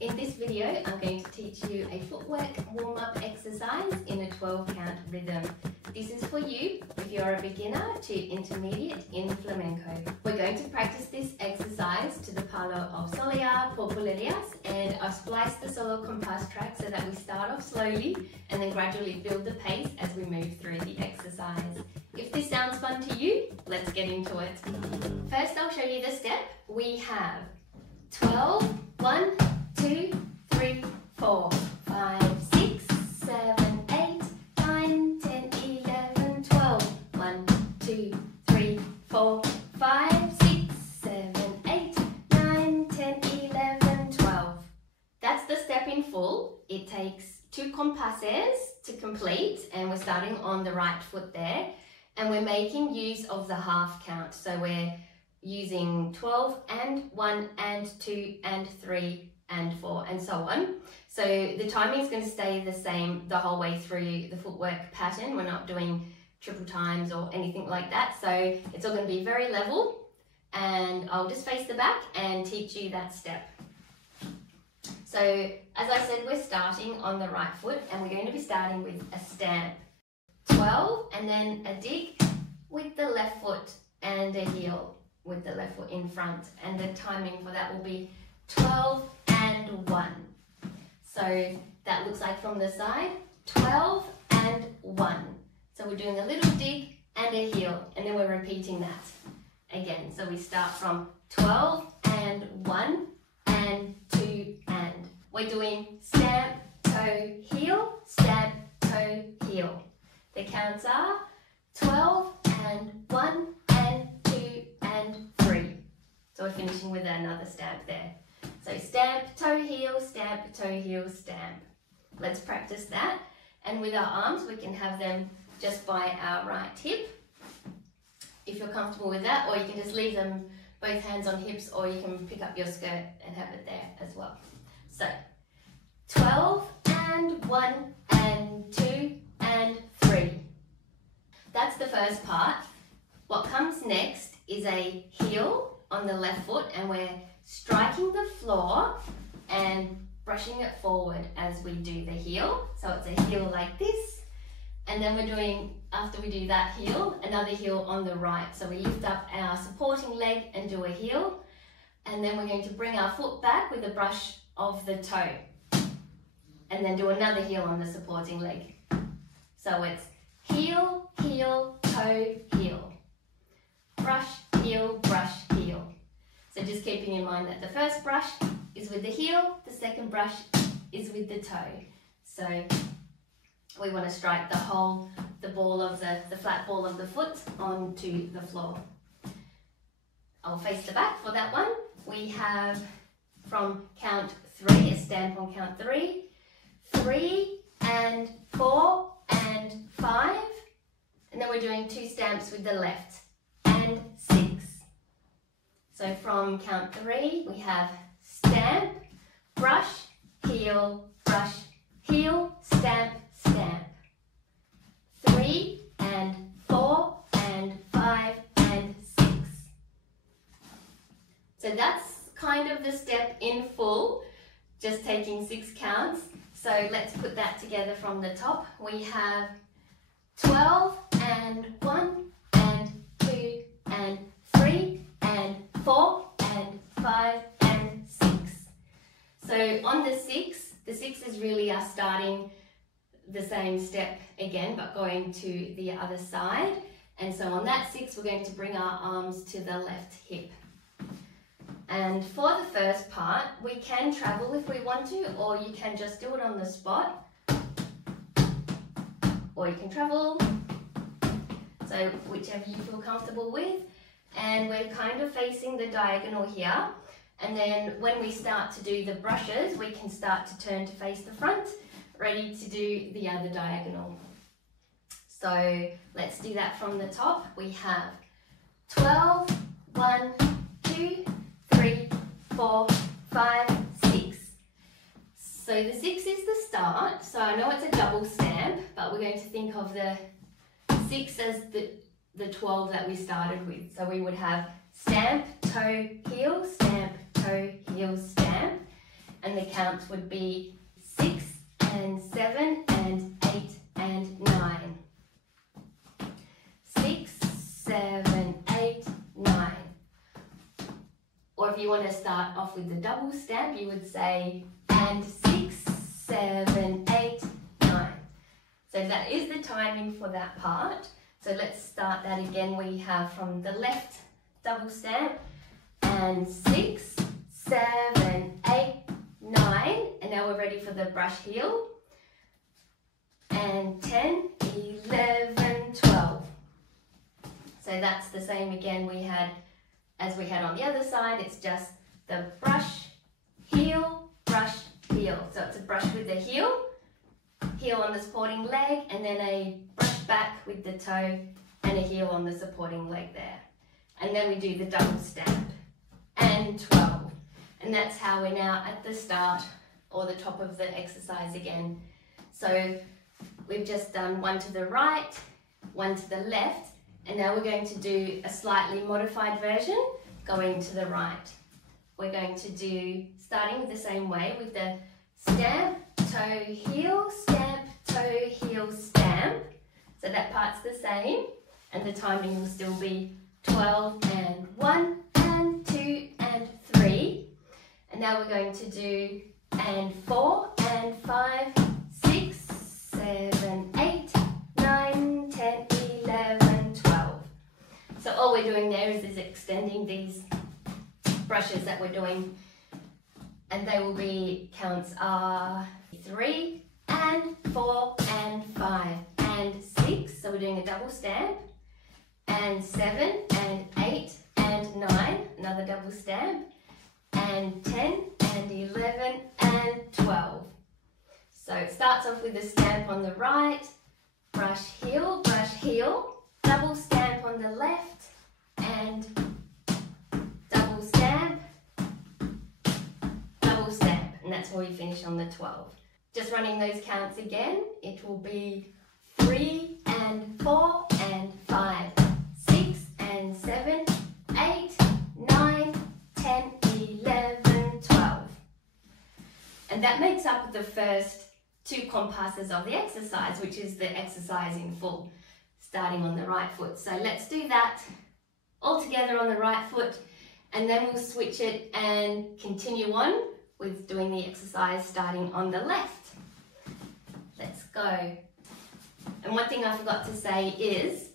In this video, I'm going to teach you a footwork warm-up exercise in a 12-count rhythm. This is for you if you're a beginner to intermediate in flamenco. We're going to practice this exercise to the palo of Soleá por Bulerías, and I've spliced the solo compás track so that we start off slowly and then gradually build the pace as we move through the exercise. If this sounds fun to you, let's get into it. First, I'll show you the step. We have 12, 1, 2, 3, 4, 5, 6, 7, 8, 9, 10, 11, 12. 1, 2, 3, 4, 5, 6, 7, 8, 9, 10, 11, 12. That's the step in full. It takes 2 compasses to complete, and we're starting on the right foot there. And we're making use of the half count. So we're using 12 and 1 and 2 and 3 and 4 and so on. So the timing is going to stay the same the whole way through the footwork pattern. We're not doing triple times or anything like that. So it's all going to be very level, and I'll just face the back and teach you that step. So as I said, we're starting on the right foot, and we're going to be starting with a stamp. 12 and then a dig with the left foot and a heel with the left foot in front, and the timing for that will be 12 and 1. So that looks like from the side, 12 and 1. So we're doing a little dig and a heel, and then we're repeating that again. So we start from 12 and 1 and 2 and. We're doing stamp, toe, heel, stamp, toe, heel. The counts are 12 and 1 and 2 and 3. So we're finishing with another stamp there. So stamp, toe, heel, stamp, toe, heel, stamp. Let's practice that. And with our arms, we can have them just by our right hip, if you're comfortable with that, or you can just leave them both hands on hips, or you can pick up your skirt and have it there as well. So 12 and 1 and 2 and 3. That's the first part. What comes next is a heel on the left foot, and we're striking the floor and brushing it forward as we do the heel. So it's a heel like this, and then we're doing, after we do that heel, another heel on the right. So we lift up our supporting leg and do a heel, and then we're going to bring our foot back with a brush of the toe, and then do another heel on the supporting leg. So it's heel, heel, toe, heel. Brush, heel, brush, heel. So just keeping in mind that the first brush is with the heel, the second brush is with the toe. So we want to strike the ball of the flat ball of the foot onto the floor. I'll face the back for that one. We have from count 3, a stamp on count 3, 3 and 4 and 5, and then we're doing 2 stamps with the left, and 6. So from count 3, we have stamp, brush, heel, stamp, stamp. 3 and 4 and 5 and 6. So that's kind of the step in full, just taking 6 counts. So let's put that together from the top. We have 12 and 1 and 2 and 3 and 4 and 5 and 6. So on the 6 is really us starting the same step again, but going to the other side. And so on that 6, we're going to bring our arms to the left hip. And for the first part, we can travel if we want to, or you can just do it on the spot, or you can travel, so whichever you feel comfortable with. And we're kind of facing the diagonal here, and then when we start to do the brushes, we can start to turn to face the front, ready to do the other diagonal. So let's do that from the top. We have 12, 1, 2, 3, 4, 5, 6. So the 6 is the start. So I know it's a double stamp, but we're going to think of the 6 as the 12 that we started with. So we would have stamp, toe, heel, stamp, toe, heel, stamp. And the counts would be 6 and 7 and 8 and 9. 6, 7, 8, 9. Or if you want to start off with the double stamp, you would say and 6, 7, 8, 9. So that is the timing for that part. So let's start that again. We have from the left double stamp and 6, 7, 8, 9. And now we're ready for the brush heel. And 10, 11, 12. So that's the same again as we had on the other side. It's just the brush, heel, brush, heel. So it's a brush with the heel on the supporting leg, and then a brush back with the toe and a heel on the supporting leg there. And then we do the double stamp and 12. And that's how we're now at the start or the top of the exercise again. So we've just done one to the right, one to the left, and now we're going to do a slightly modified version going to the right. We're going to do, starting the same way with the stamp, toe, heel, stamp, toe, heel, stamp. So that part's the same, and the timing will still be 12 and 1 and 2 and 3. And now we're going to do and 4 and 5, 6, 7, 8, 9, 10, 11, 12. So all we're doing there is extending these brushes that we're doing, and they will be, counts are 3 and 4 and 5 and 6. So we're doing a double stamp, and 7 and 8 and 9, another double stamp, and 10 and 11 and 12. So it starts off with a stamp on the right, brush, heel, double stamp on the left, and double stamp, and that's where we finish on the 12. Just running those counts again, it will be 3 and 4 and 5, 6 and 7, 8, 9, 10, 11, 12. And that makes up the first 2 compasses of the exercise, which is the exercise in full, starting on the right foot. So let's do that all together on the right foot, and then we'll switch it and continue on with doing the exercise starting on the left. Let's go. And one thing I forgot to say is,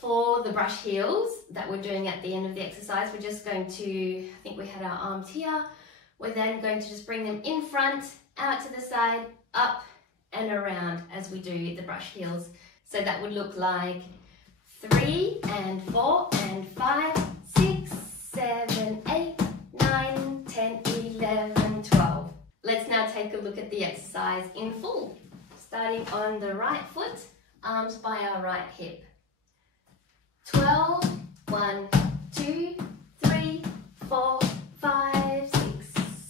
for the brush heels that we're doing at the end of the exercise, we're just going to, I think we had our arms here, we're then going to just bring them in front, out to the side, up and around as we do the brush heels. So that would look like 3 and 4 and 5, 6, 7, 8, 9, 10, 11, 12. Let's now take a look at the exercise in full. Starting on the right foot, arms by our right hip. 12, 1, 2, 3, 4, 5, 6,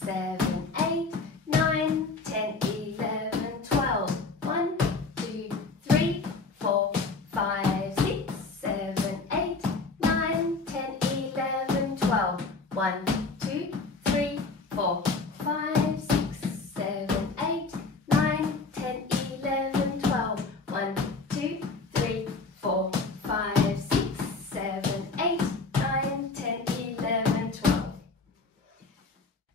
7, 8, 9, 10, 11, 12. 1, 2, 3, 4, 5, 6, 7, 8, 9, 10, 11, 12. 1, 2, 3, 4, 5, 6, 7, 8, 9, 10, 11, 12. 1, 2, 3, 4, 5, 6, 7, 8, 9, 10, 11, 12.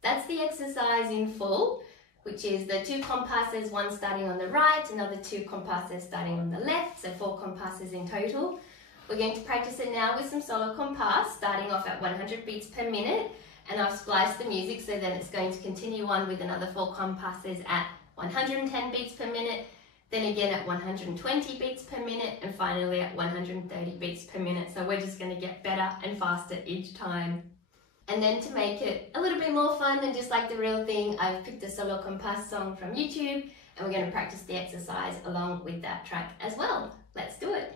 That's the exercise in full, which is the 2 compasses, one starting on the right, another 2 compasses starting on the left, so 4 compasses in total. We're going to practice it now with some solo compass, starting off at 100 beats per minute, and I've spliced the music so then it's going to continue on with another 4 compasses at 110 beats per minute, then again at 120 beats per minute, and finally at 130 beats per minute. So we're just going to get better and faster each time. And then to make it a little bit more fun and just like the real thing, I've picked a solo compass song from YouTube, and we're going to practice the exercise along with that track as well. Let's do it.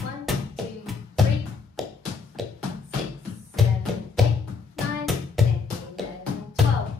1, 2, 3, 4, 5, 6, 7, 8, 9, 10, 11, 12.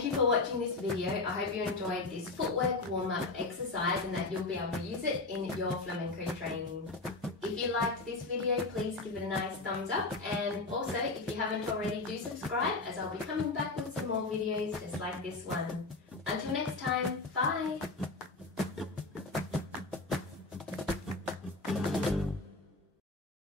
Thank you for watching this video. I hope you enjoyed this footwork warm-up exercise and that you'll be able to use it in your flamenco training. If you liked this video, please give it a nice thumbs up, and also if you haven't already, do subscribe, as I'll be coming back with some more videos just like this one.